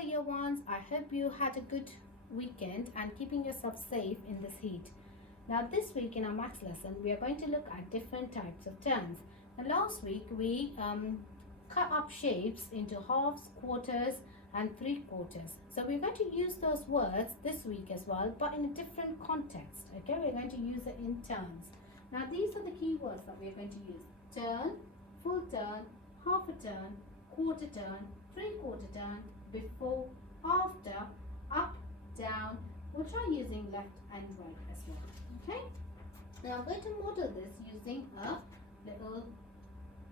Hello year ones, I hope you had a good weekend and keeping yourself safe in this heat. Now this week in our maths lesson we are going to look at different types of turns. Now last week we cut up shapes into halves, quarters and three quarters. So we're going to use those words this week as well, but in a different context. Okay, we're going to use it in turns. Now these are the key words that we're going to use: turn, full turn, half a turn, quarter turn, three-quarter turn, before, after, up, down. We'll try using left and right as well. Okay. Now I'm going to model this using a little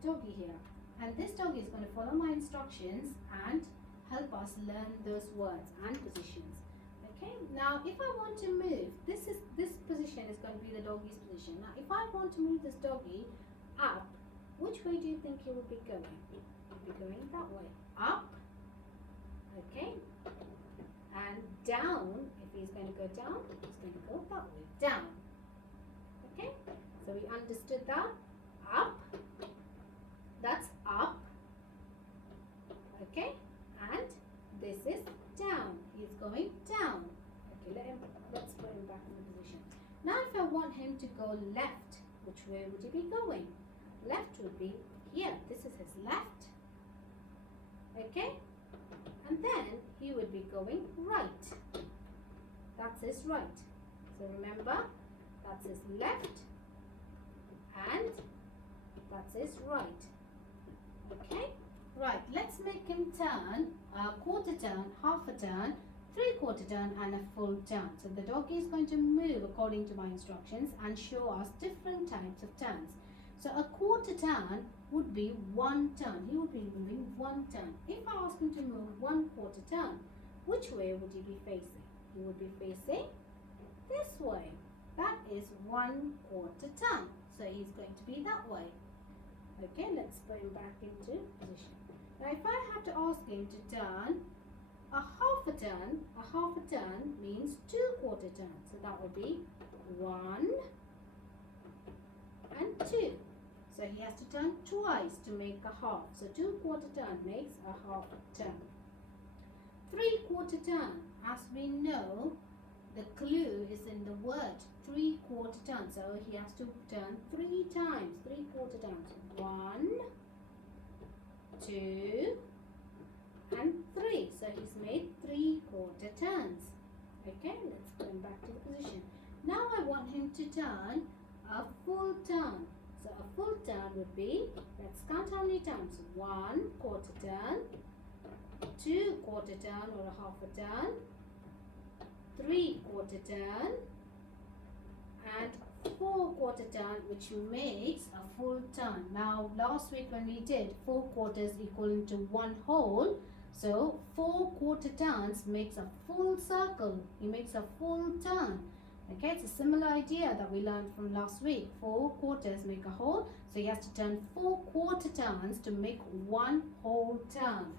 doggy here, and this doggy is going to follow my instructions and help us learn those words and positions. Okay. Now if I want to move, this position is going to be the doggy's position. Now if I want to move this doggy up, which way do you think he will be going? He'll be going that way. Up. Okay, and down. If he's going to go down, he's going to go that way, down. Okay, so we understood that. Up, that's up. Okay, and this is down. He's going down. Okay, let's put him back in the position. Now if I want him to go left, which way would he be going? Left would be here. This is his left. Okay, and then he would be going right. That's his right. So remember, that's his left and that's his right. Okay, right, let's make him turn a quarter turn, half a turn, three-quarter turn and a full turn. So the doggy is going to move according to my instructions and show us different types of turns. So a quarter turn would be one turn. He would be moving one turn. If I ask him to move one quarter turn, which way would he be facing? He would be facing this way. That is one quarter turn. So he's going to be that way. Okay, let's put him back into position. Now if I have to ask him to turn a half a turn means two quarter turns. So that would be one and two. So he has to turn twice to make a half. So two quarter turn makes a half turn. Three quarter turn, as we know, the clue is in the word three quarter turn. So he has to turn three times, three quarter turns. One, two, and three. So he's made three quarter turns. Okay, let's put him back to the position. Now I want him to turn a full turn. So a full turn would be, let's count how many times. One quarter turn, two quarter turn or a half a turn, three quarter turn, and four quarter turn, which makes a full turn. Now last week when we did 4 quarters equal to 1 whole, so 4 quarter turns makes a full circle. He makes a full turn. Okay, it's a similar idea that we learned from last week. 4 quarters make a whole, so he has to turn 4 quarter turns to make 1 whole turn.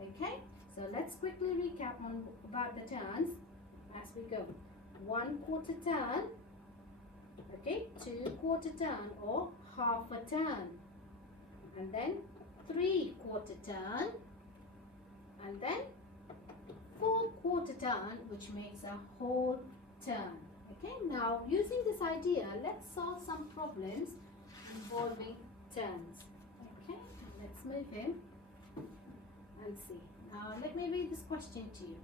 Okay, so let's quickly recap about the turns as we go. 1 quarter turn, okay, 2 quarter turn or half a turn, and then 3 quarter turn, and then 4 quarter turn, which makes a whole turn. Okay, now using this idea, let's solve some problems involving turns. Okay, let's move him and see. Now let me read this question to you.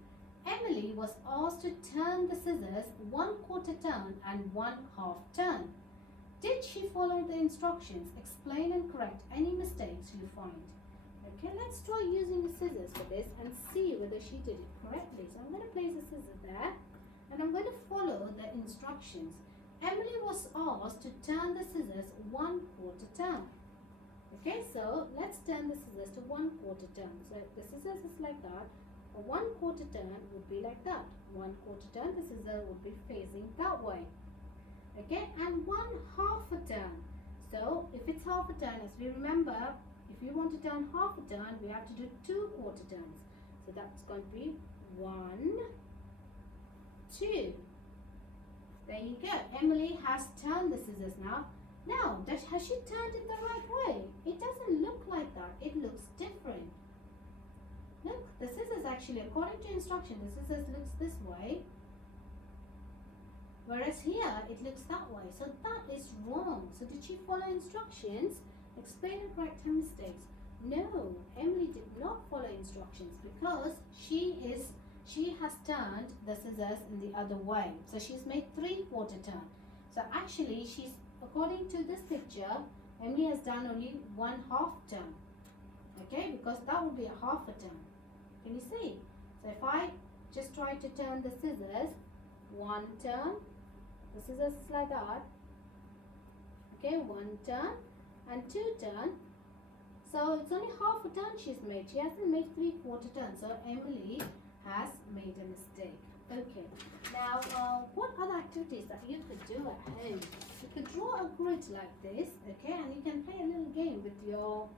Emily was asked to turn the scissors 1 quarter turn and 1 half turn. Did she follow the instructions? Explain and correct any mistakes you find. Okay, let's try using the scissors for this and see whether she did it correctly. So I'm going to place the scissors there. And I'm going to follow the instructions. Emily was asked to turn the scissors 1 quarter turn. Okay, so let's turn the scissors to 1 quarter turn. So the scissors is like that. A 1 quarter turn would be like that. 1 quarter turn, the scissor would be facing that way. Okay, and 1 half a turn. So if it's half a turn, as we remember, if you want to turn half a turn, we have to do 2 quarter turns. So that's going to be 1, 2. There you go. Emily has turned the scissors now. Now, has she turned it the right way? It doesn't look like that. It looks different. Look, the scissors actually, according to instruction, the scissors looks this way, whereas here it looks that way. So that is wrong. So did she follow instructions? Explain and correct her mistakes. No, Emily did not follow instructions because she has turned the scissors in the other way. So she's made 3/4 turn. So actually according to this picture, Emily has done only 1/2 turn. Okay, because that would be a half a turn. Can you see? So if I just try to turn the scissors, 1 turn, the scissors is like that. Okay, 1 turn and 2 turn. So it's only half a turn she's made. She hasn't made 3/4 turn. So Emily has made a mistake. Okay. Now, what other activities that you could do at home? You could draw a grid like this, okay, and you can play a little game with your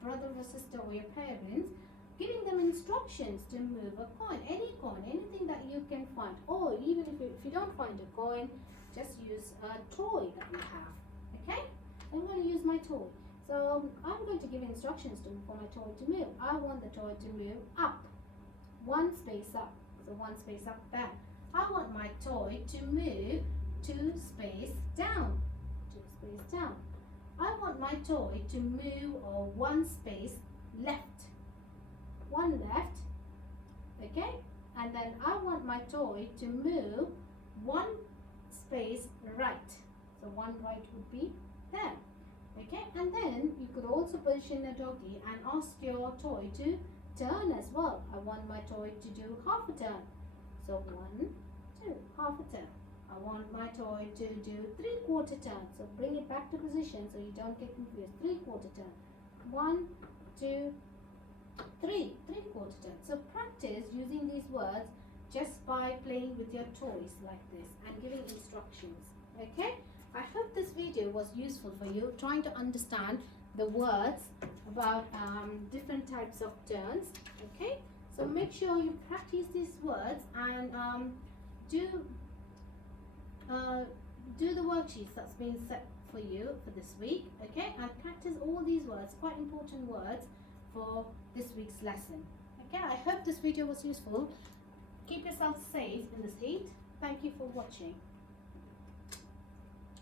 brother or sister or your parents, giving them instructions to move a coin, anything that you can find. Or even if you don't find a coin, just use a toy that you have, okay? I'm going to use my toy. So I'm going to give instructions for my toy to move. I want the toy to move up, 1 space up. So 1 space up there. I want my toy to move 2 space down. 2 space down. I want my toy to move 1 space left. 1 left. Okay? And then I want my toy to move 1 space right. So 1 right would be there. Okay? And then you could also position a doggy and ask your toy to turn as well. I want my toy to do half a turn. So 1, 2, half a turn. I want my toy to do 3/4 turn. So bring it back to position so you don't get confused. 3/4 turn. 1, 2, 3. 3/4 turn. So practice using these words just by playing with your toys like this and giving instructions. Okay? I hope this video was useful for you, trying to understand the words about different types of turns. Okay, so make sure you practice these words and do the worksheets that's been set for you for this week. Okay, and practice all these words, quite important words for this week's lesson. Okay, I hope this video was useful. Keep yourself safe in this heat. Thank you for watching.